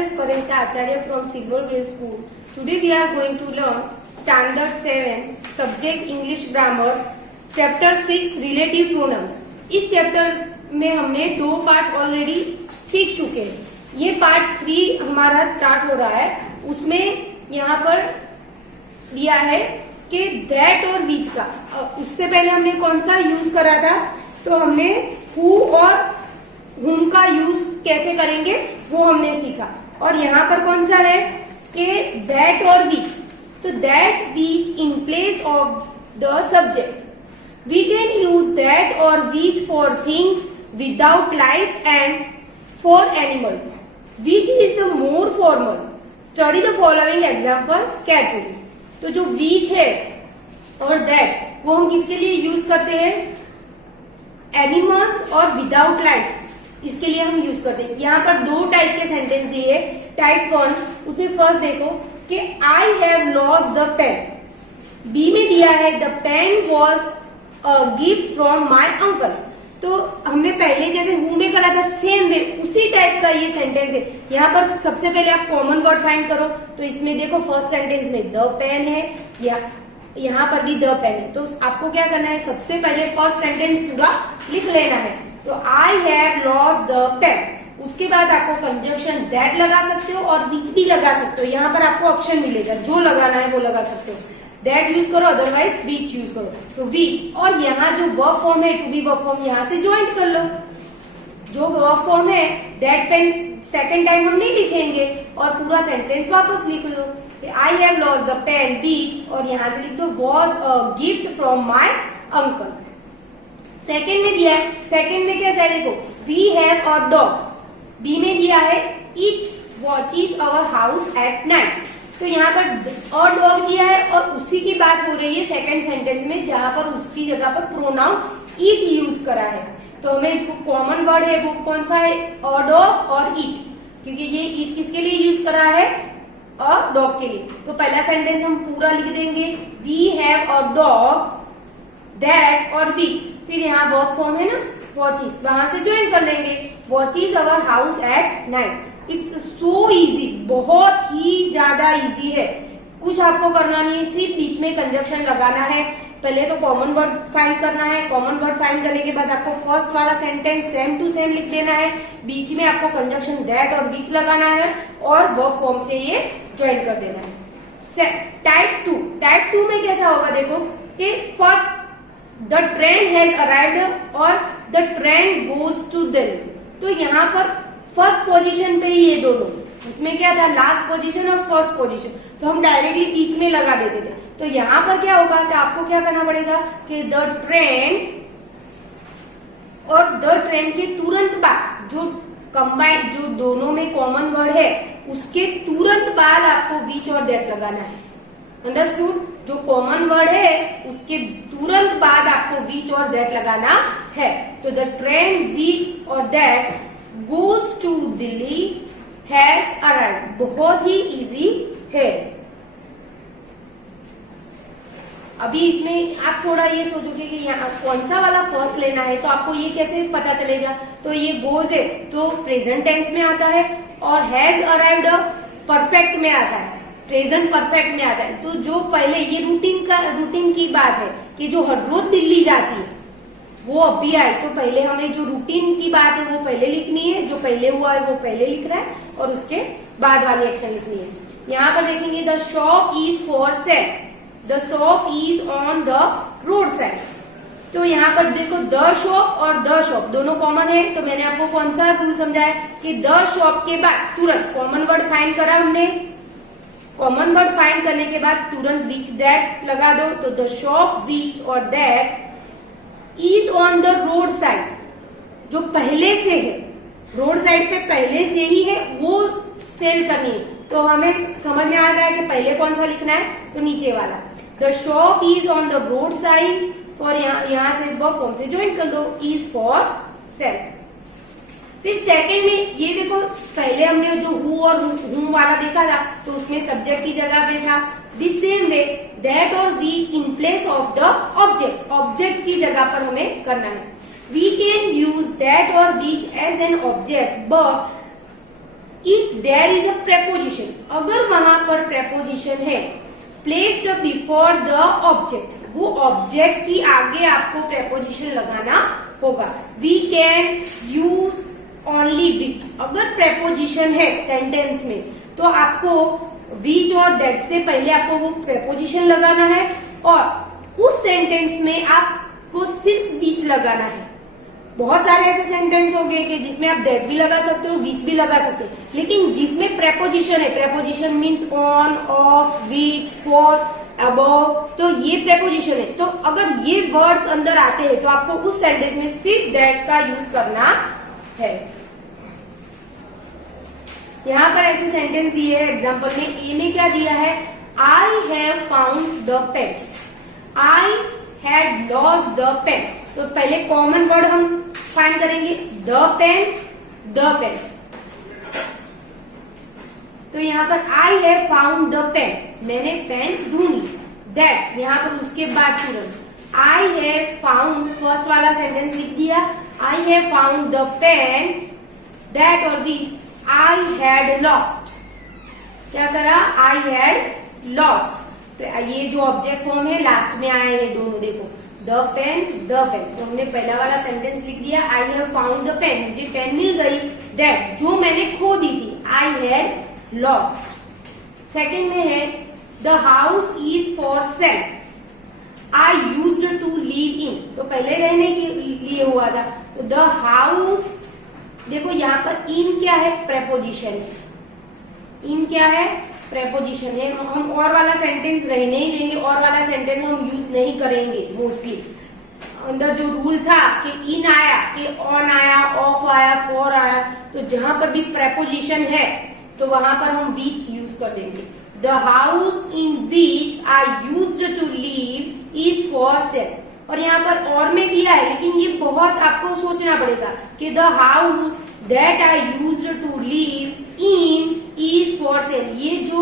myself Paresha Acharya from Silvervale School. Today we are going to learn Standard 7 Subject English Grammar Chapter 6 Relative Pronouns. इस chapter में हमने 2 part already सीख चुके हैं. ये part 3 हमारा स्टार्ट हो रहा है. उसमें यहाँ पर दिया है कि दैट और विच का. उससे पहले हमने कौन सा यूज करा था, तो हमने हु और हुम का यूज कैसे करेंगे वो हमने सीखा. और यहाँ पर कौन सा है कि दैट और विच. तो that which in place of the subject. We can use that और which for things without life and for animals. Which is the more formal. Study the following example carefully. तो जो विच है और that वो हम किसके लिए यूज करते हैं, एनिमल्स और विदाउट लाइफ, इसके लिए हम यूज करते हैं. यहाँ पर 2 टाइप के सेंटेंस दिए. टाइप 1 उसमें फर्स्ट देखो कि I have lost the pen. B में दिया है the pen was a gift from my uncle. तो हमने पहले जैसे हु में करा था सेम वे उसी टाइप का ये सेंटेंस है. यहाँ पर सबसे पहले आप कॉमन वर्ड फाइंड करो. तो इसमें देखो फर्स्ट सेंटेंस में द पेन है, या यहाँ पर भी द पेन है. तो आपको क्या करना है, सबसे पहले फर्स्ट सेंटेंस पूरा लिख लेना है. तो I have lost the pen. उसके बाद आपको कंजंक्शन दैट लगा सकते हो और विच भी लगा सकते हो. यहाँ पर आपको ऑप्शन मिलेगा, जो लगाना है वो लगा सकते हो. दैट यूज करो, अदरवाइज विच यूज करो. तो विच और यहाँ जो वर्ब फॉर्म है टू बी वर्ब फॉर्म यहाँ से ज्वाइन कर लो. जो वर्ब फॉर्म है दैट पेन सेकेंड टाइम हम नहीं लिखेंगे और पूरा सेंटेंस वापस लिख लो. I have lost the pen which और यहाँ से लिख दो was a gift from my uncle. Second में दिया है, सेकेंड में कैसा है देखो, we have a dog. B में दिया है it watches our house at night. तो यहाँ पर और डॉग दिया है और उसी की बात हो रही है सेकेंड सेंटेंस में, जहां पर उसकी जगह पर प्रोनाउन इट यूज करा है. तो हमें जो कॉमन वर्ड है वो कौन सा है, अ डॉग और इट, क्योंकि ये इट किसके लिए यूज करा है, अ डॉग के लिए. तो पहला सेंटेंस हम पूरा लिख देंगे, we have a dog that और विच. फिर यहाँ वर्ब फॉर्म है ना वॉचेस, वहां से ज्वाइन कर लेंगे watches our house at night. It's so easy, बहुत ही ज्यादा इजी है. कुछ आपको करना नहीं है, सिर्फ बीच में कंजंक्शन लगाना है. पहले तो कॉमन वर्ड फाइंड करना है. कॉमन वर्ड फाइंड करने के बाद आपको फर्स्ट वाला सेंटेंस सेम टू सेम लिख देना है. बीच में आपको कंजंक्शन दैट और विच लगाना है और वर्ब फॉर्म से ये ज्वाइन कर देना है. टाइप 2. टाइप 2 में कैसा होगा देखो कि first the train has arrived और the train goes to Delhi. तो यहाँ पर फर्स्ट पोजीशन पे ही ये दोनों, उसमें क्या था लास्ट पोजीशन और फर्स्ट पोजीशन, तो हम डायरेक्टली बीच में लगा देते थे. तो यहाँ पर क्या होगा कि आपको क्या करना पड़ेगा कि द ट्रेन और द ट्रेन के तुरंत बाद जो कंबाइन, जो दोनों में कॉमन वर्ड है उसके तुरंत बाद आपको विच और दैट लगाना है. अंडरस्टूड. जो कॉमन वर्ड है उसके तुरंत बाद आपको विच और दैट लगाना है. तो द ट्रेन विच और that goes to Delhi has arrived. बहुत ही इजी है. अभी इसमें आप थोड़ा ये सोचोगे कि यहाँ कौन सा वाला फर्स्ट लेना है, तो आपको ये कैसे पता चलेगा. तो ये गोज है तो प्रेजेंट टेंस में आता है और हैज अराइव्ड परफेक्ट में आता है, प्रेजेंट परफेक्ट में आता है. तो जो पहले ये रूटीन की बात है कि जो हर रोज दिल्ली जाती है वो अभी आए, तो पहले हमें जो रूटीन की बात है वो पहले लिखनी है, जो पहले हुआ है वो पहले लिख रहा है और उसके बाद वाली एक्शन लिखनी है. यहाँ पर देखेंगे the shop is for cell. The shop is on the road side. तो यहाँ पर देखो द शॉप और द शॉप दोनों कॉमन है. तो मैंने आपको कौन सा रूल समझाया कि द शॉप के बाद तुरंत कॉमन वर्ड फाइंड करा हमने. कॉमन वर्ड फाइंड करने के बाद तुरंत विच दैट लगा दो. तो द शॉप विच और that is on the road side, जो पहले से है रोड साइड पे पहले से ही है वो सेल करनी है. तो हमें समझ में आ गया कि पहले कौन सा लिखना है, तो नीचे वाला the shop is on the road side. और यहाँ से वर्ब फॉर्म से ज्वाइन कर दो इज फॉर सेल. फिर सेकेंड में ये देखो, पहले हमने जो हु और हुम वाला देखा था तो उसमें सब्जेक्ट की जगह पे था. दिस सेम वे दैट और which in place of the object, object की जगह पर हमें करना है. वी कैन यूज दैट और which as an object but if there is a preposition, अगर वहां पर प्रेपोजिशन है प्लेस्ड बिफोर द ऑब्जेक्ट, वो ऑब्जेक्ट की आगे आपको प्रेपोजिशन लगाना होगा। We can use only which, अगर प्रेपोजिशन है सेंटेंस में तो आपको विच और दैट से पहले आपको वो प्रेपोजिशन लगाना है, और उस सेंटेंस में आपको सिर्फ विच लगाना है। बहुत सारे ऐसे सेंटेंस हो गए कि जिसमें आप दैट भी लगा सकते हो, विच भी लगा सकते हो, लेकिन जिसमें प्रेपोजिशन है, preposition means on, of, with, for, above, तो ये प्रेपोजिशन है। तो अगर ये वर्ड्स अंदर आते हैं तो आपको उस सेंटेंस में सिर्फ दैट का यूज करना है। यहाँ पर ऐसे सेंटेंस दिए है एग्जाम्पल में। ए में क्या दिया है, I have found the pen, I had lost the pen. तो पहले कॉमन वर्ड हम फाइंड करेंगे, द पेन, द पेन। तो यहाँ पर I have found the pen, मैंने पेन ढूंढी। दैट, यहाँ पर उसके बाद तुरंत आई हैव फाउंड, फर्स्ट वाला सेंटेंस लिख दिया, I have found the pen that और विच आई हैड लॉस्ट। क्या करा, आई हैड लॉस्ट। तो ये जो ऑब्जेक्ट फॉर्म है लास्ट में आए हैं दोनों, देखो द पेन, द पेन। तो हमने पहला वाला सेंटेंस लिख दिया, I have found the pen, मुझे पेन मिल गई। दैट, जो मैंने खो दी थी, आई हैड लॉस्ट। सेकेंड में है the house is for sale, I used to live in. तो पहले रहने के लिए हुआ था, तो द हाउस, देखो यहाँ पर इन क्या है, प्रेपोजिशन है। इन क्या है, प्रेपोजिशन है। हम और वाला सेंटेंस रहने ही देंगे, और वाला सेंटेंस हम यूज नहीं करेंगे मोस्टली। अंदर जो रूल था कि इन आया, कि ऑन आया, ऑफ आया, फॉर आया, तो जहां पर भी प्रेपोजिशन है तो वहां पर हम बीच यूज कर देंगे। The house in which I used to live is for sale. और यहाँ पर और में दिया है, लेकिन ये बहुत आपको सोचना पड़ेगा कि the house that I used to live in is for sale. ये जो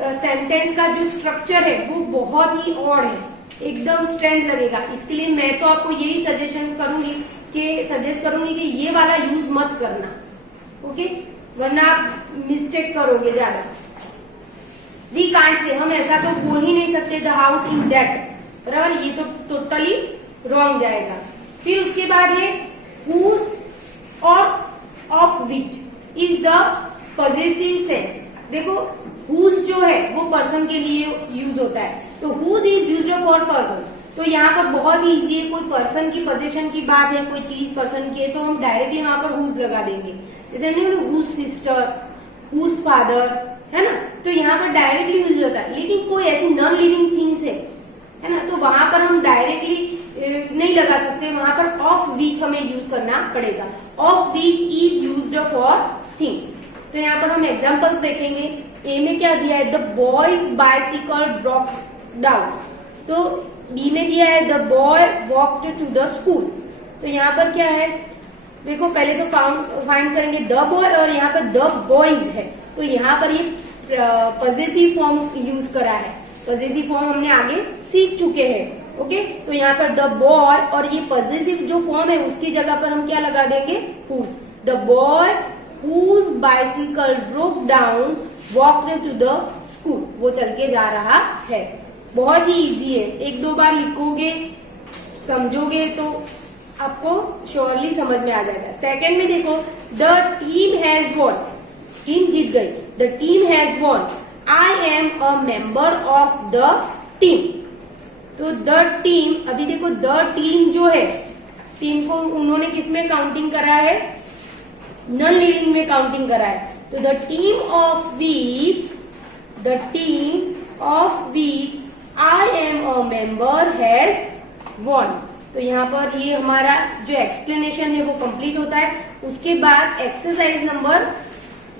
सेंटेंस का जो स्ट्रक्चर है वो बहुत ही ऑड है, एकदम स्ट्रेंथ लगेगा। इसके लिए मैं तो आपको यही सजेस्ट करूंगी कि ये वाला यूज मत करना, ओके, वरना आप मिस्टेक करोगे ज्यादा। वी कांट से, हम ऐसा तो बोल ही नहीं सकते द हाउस इन दैट, बराबर, ये तो टोटली रॉन्ग जाएगा। फिर उसके बाद है हुज और of which is the positive sense. देखो हुज जो है वो पर्सन के लिए यूज होता है, तो whose is used for person. तो यहाँ पर बहुत ही इजी है, कोई पर्सन की पोजीशन की बात है, कोई चीज पर्सन की है, तो हम डायरेक्टली वहां पर हुज लगा देंगे। जैसे हुज सिस्टर, हुज फादर, है ना, तो यहाँ पर डायरेक्टली यूज होता है। लेकिन कोई ऐसी नॉन लिविंग थिंग्स है ना, तो वहां पर हम डायरेक्टली नहीं लगा सकते, वहां पर ऑफ विच हमें यूज करना पड़ेगा। Of which is used for things. तो यहाँ पर हम एग्जांपल्स देखेंगे। ए में क्या दिया है, the boy's bicycle broke down. तो बी में दिया है the boy walked to the school. तो यहाँ पर क्या है, देखो पहले तो फाइंड करेंगे द बॉय, और यहाँ पर द बॉयज है, तो यहाँ पर ये पॉजेसिव फॉर्म यूज करा है। पॉजेसिव फॉर्म हमने आगे सीख चुके हैं, ओके। तो यहाँ पर द बॉय और ये पॉजेसिव जो फॉर्म है उसकी जगह पर हम क्या लगा देंगे, whose. The boy whose bicycle broke down walked to the school. वो चल के जा रहा है। बहुत ही इजी है, एक दो बार लिखोगे, समझोगे तो आपको श्योरली समझ में आ जाएगा। सेकंड में देखो, the team has won, team जीत गई। The team has won, I am a member of the team. तो द टीम, अभी देखो द टीम जो है, टीम को उन्होंने किसमें काउंटिंग करा है, नॉन लिविंग में काउंटिंग करा है। तो the team of which I am a member has won. तो यहाँ पर ये हमारा जो एक्सप्लेनेशन है वो कंप्लीट होता है। उसके बाद एक्सरसाइज नंबर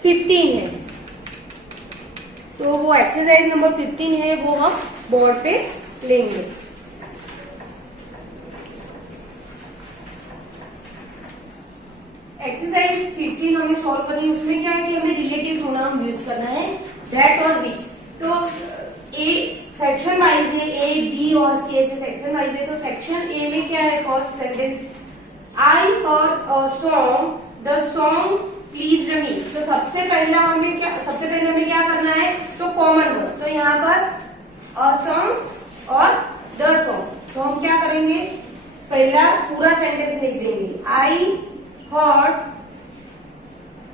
15 है, तो वो एक्सरसाइज नंबर 15 है, वो हम बोर्ड पे लेंगे। एक्सरसाइज 15 हमें सॉल्व करनी है। उसमें क्या है कि हमें रिलेटिव प्रोनाउन यूज करना है, दैट और विच। तो ए सेक्शन वाइज है, ए बी और सी ऐसे सेक्शन वाइज है। तो सेक्शन ए में क्या है, first sentence, I heard a song, the song please me. तो सबसे पहले हमें क्या करना है, तो कॉमन वर्ड, तो यहाँ पर अ सॉन्ग और द सॉन्ग, तो हम क्या करेंगे, पहला पूरा सेंटेंस लिख देंगे, आई हर्ड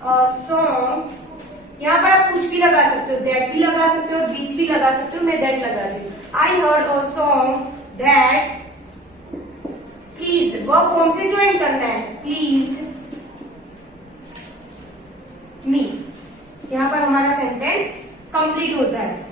अ सॉन्ग। यहाँ पर आप कुछ भी लगा सकते हो, दैट भी लगा सकते हो, बीच भी लगा सकते हो, मैं दैट लगा रही हूँ। आई heard a song that, please verb form से ज्वाइन करना है, प्लीज मी। यहां पर हमारा सेंटेंस कंप्लीट होता है।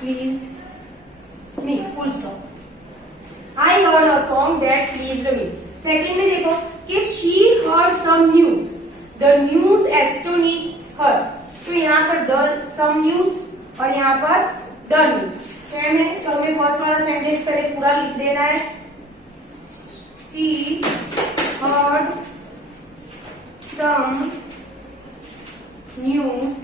Please me, full stop. I heard a song that please me. Second में देखो कि she heard some news, the news astonished her. तो यहाँ पर द सम न्यूज और यहाँ पर द न्यूज सेम है, तो हमें फर्स्ट वाला सेंटेंस पहले पूरा लिख देना है। शी हर्ड सम न्यूज,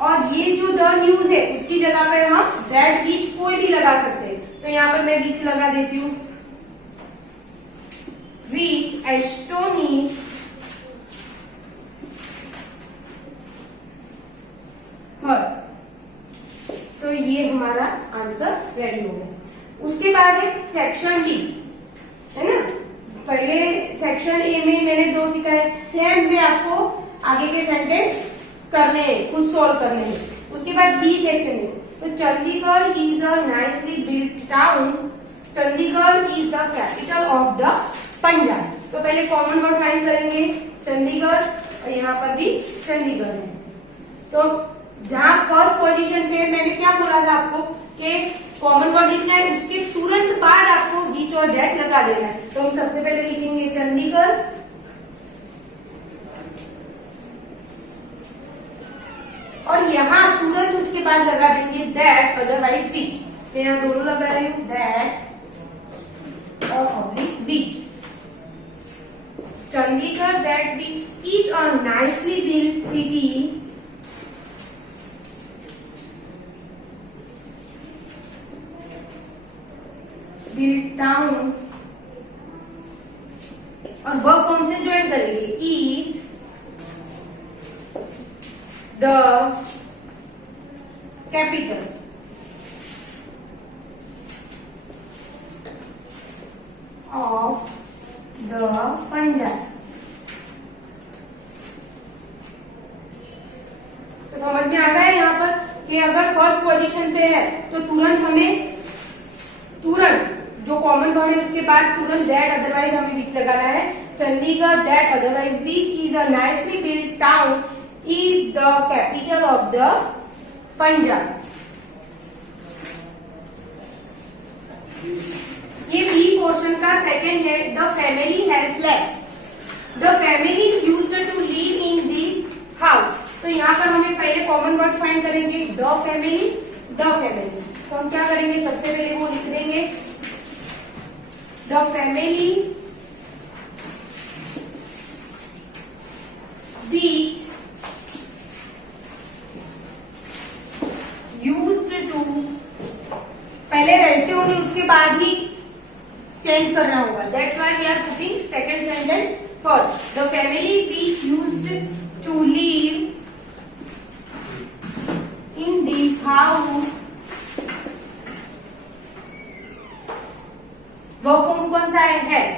और ये जो द न्यूज है उसकी जगह पे हम दैट बीच कोई भी लगा सकते हैं, तो यहाँ पर मैं बीच लगा देती हूँ, which astonished her। तो ये हमारा आंसर रेडी हो गया। उसके बाद एक सेक्शन डी है ना, पहले सेक्शन ए में मैंने दो सिखाया, सेम में आपको आगे के सेंटेंस करने हैं, खुद सॉल्व करने हैं। उसके बाद बी सेक्शन है, तो Chandigarh is a nicely built town, Chandigarh is the capital of the Punjab. तो पहले कॉमन वर्ड फाइंड करेंगे, चंडीगढ़, और यहाँ पर भी चंडीगढ़ है। तो जहां फर्स्ट पोजीशन पे मैंने क्या बोला था आपको कि कॉमन वर्ड लिखना है, उसके तुरंत बाद आपको बीच और दैट लगा देना है। तो हम सबसे पहले लिखेंगे चंडीगढ़, और यहाँ तुरंत उसके बाद लगा देंगे दैट, अदरवाइज बीच। तो यहाँ दोनों लगा रहे हूँ, दैट और oblique beach. Chandigarh that beach is a nicely built city, built town, और वर्ब फॉर्म से ज्वाइन करेंगे, is the capital of the Punjab. तो समझ में आ रहा है यहाँ पर कि अगर फर्स्ट पोजीशन पे है तो तुरंत जो कॉमन वर्ड है उसके बाद तुरंत दैट, अदरवाइज हमें बीच लगाना है। Chandigarh that otherwise which is a nicely built town is the capital of the Punjab. ये बी पोर्शन का सेकेंड है, the family has left, the family used to live in this house. तो यहाँ पर हमें पहले कॉमन वर्ड फाइंड करेंगे, the family, the family. तो हम क्या करेंगे, सबसे पहले वो लिख देंगे, the family which used to, पहले रहते होंगे उसके बाद ही चेंज करना होगा, that's why we are putting second sentence first. The family which used to live in this house, verb form कौन सा है, हैज।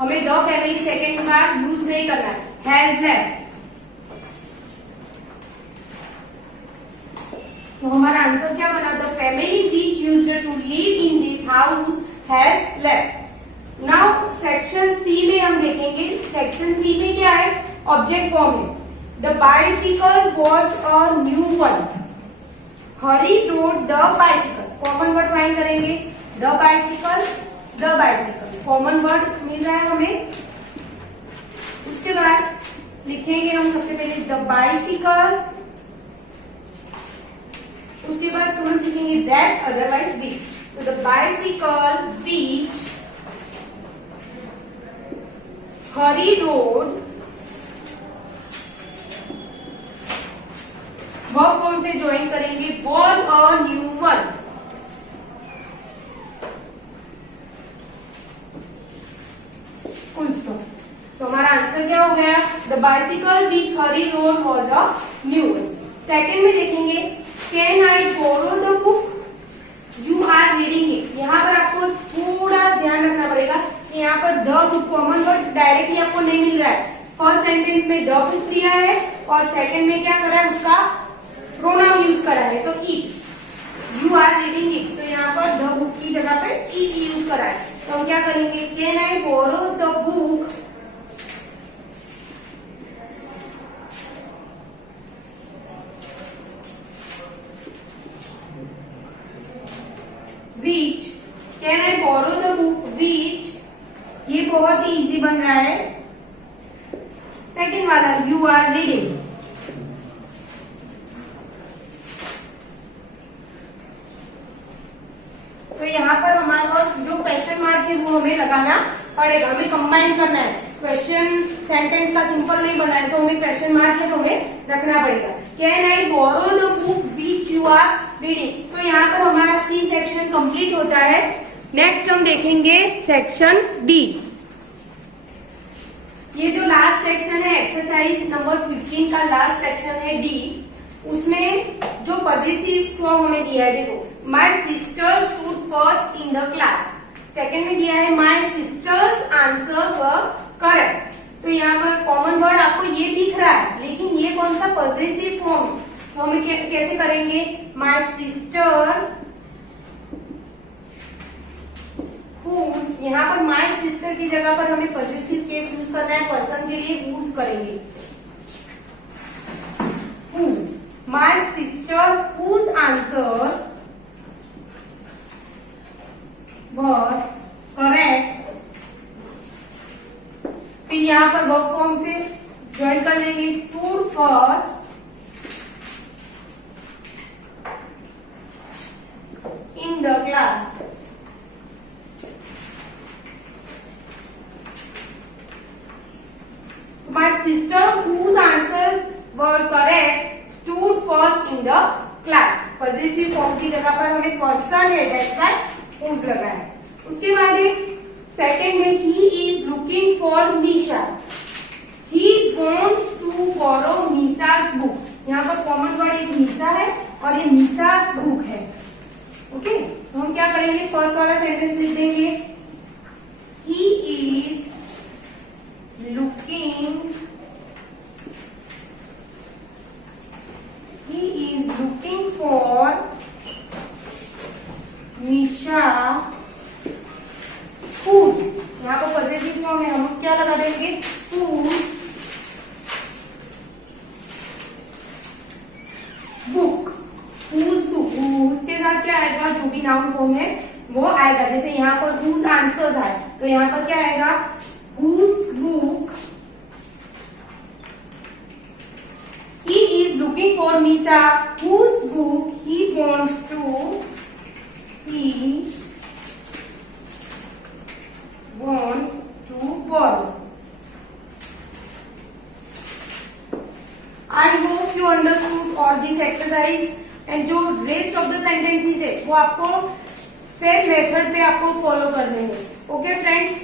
हमें द फैमिली सेकेंड बार यूज नहीं करना है, हैज लेफ्ट। तो हमारा आंसर क्या बना, the family which used to live in this house has left. Now section C में हम देखेंगे, सेक्शन सी में क्या है, ऑब्जेक्ट फॉर्म है। The bicycle was a new one, Hari rode the bicycle. Common word find करेंगे, the bicycle, the bicycle common word मिल रहा है हमें। उसके बाद लिखेंगे हम सबसे पहले द बाइसिकल, उसके बाद तुरंत लिखेंगे दैट, अदरवाइज बीच। तो the bicycle which I rode, verb form से ज्वाइन करेंगे, was a new one. Answer क्या हो गया, the bicycle which I rode was a new one. Second में देखेंगे, can I borrow the book you are reading it. यहाँ पर आपको थोड़ा ध्यान रखना पड़ेगा कि यहाँ पर the book common word directly आपको नहीं मिल रहा है। फर्स्ट सेंटेंस में द बुक दिया है और सेकंड में क्या करा है, उसका प्रोनाउन यूज करा है, तो it, you are reading it, तो यहाँ पर द बुक की जगह पे इट यूज करा है। तो हम क्या करेंगे, can I borrow the book which, can I borrow the book which, ये बहुत ही इजी बन रहा है। सेकेंड वाला यू आर रीडिंग, तो यहाँ पर हमारा जो क्वेश्चन मार्क है वो हमें लगाना पड़ेगा, हमें कंबाइन करना है। क्वेश्चन सेंटेंस का सिंपल नहीं बना है तो हमें क्वेश्चन मार्क है तो हमें रखना पड़ेगा। Can I borrow the book which you are reading, तो यहाँ पर हमारा सी सेक्शन कंप्लीट होता है। नेक्स्ट हम देखेंगे सेक्शन डी। ये जो लास्ट सेक्शन है एक्सरसाइज नंबर 15 का लास्ट सेक्शन है डी, उसमें जो पॉजिटिव फॉर्म हमें दिया है, देखो my sister stood first in the class, second में दिया है माई सिस्टर्स आंसर वर करेक्ट। तो यहाँ पर कॉमन वर्ड आपको ये दिख रहा है, लेकिन ये कौन सा पॉजिटिव फॉर्म, तो हमें कैसे करेंगे, माई सिस्टर हुज, यहाँ पर माई सिस्टर की जगह पर हमें पॉजिटिव केस यूज करना है, पर्सन के लिए हुज करेंगे, whose, my sister whose answers were correct. फिर यहाँ पर वर्ब फॉर्म से ज्वाइन कर लेंगे, stood first in the class, my sister whose answers were correct stood first in the class। Positive form की जगह पर हमें पर्सन है, दैट्स व्हाई whose लगा है। उसके बाद सेकेंड में he is looking for Nisha, he wants to borrow Nisha's book, यहाँ पर कॉमन वर्ड एक निशा है और ये निशा's बुक है। ओके, तो हम क्या करेंगे, फर्स्ट वाला सेंटेंस लिख देंगे, he is looking for Nisha whose, यहाँ पर पॉजिटिव फॉर्म है, हम क्या लगा देंगे, whose book, whose book, whose के साथ क्या आएगा, जो भी नाउन फॉर्म है वो आएगा। जैसे यहाँ पर whose आंसर्स आए तो यहाँ पर क्या आएगा, whose book, he is looking for Nisha whose book he wants to borrow। I hope you understood all this exercise and जो rest of the sentences है वो आपको सेम मेथड पे आपको फॉलो करने हैं। Okay friends,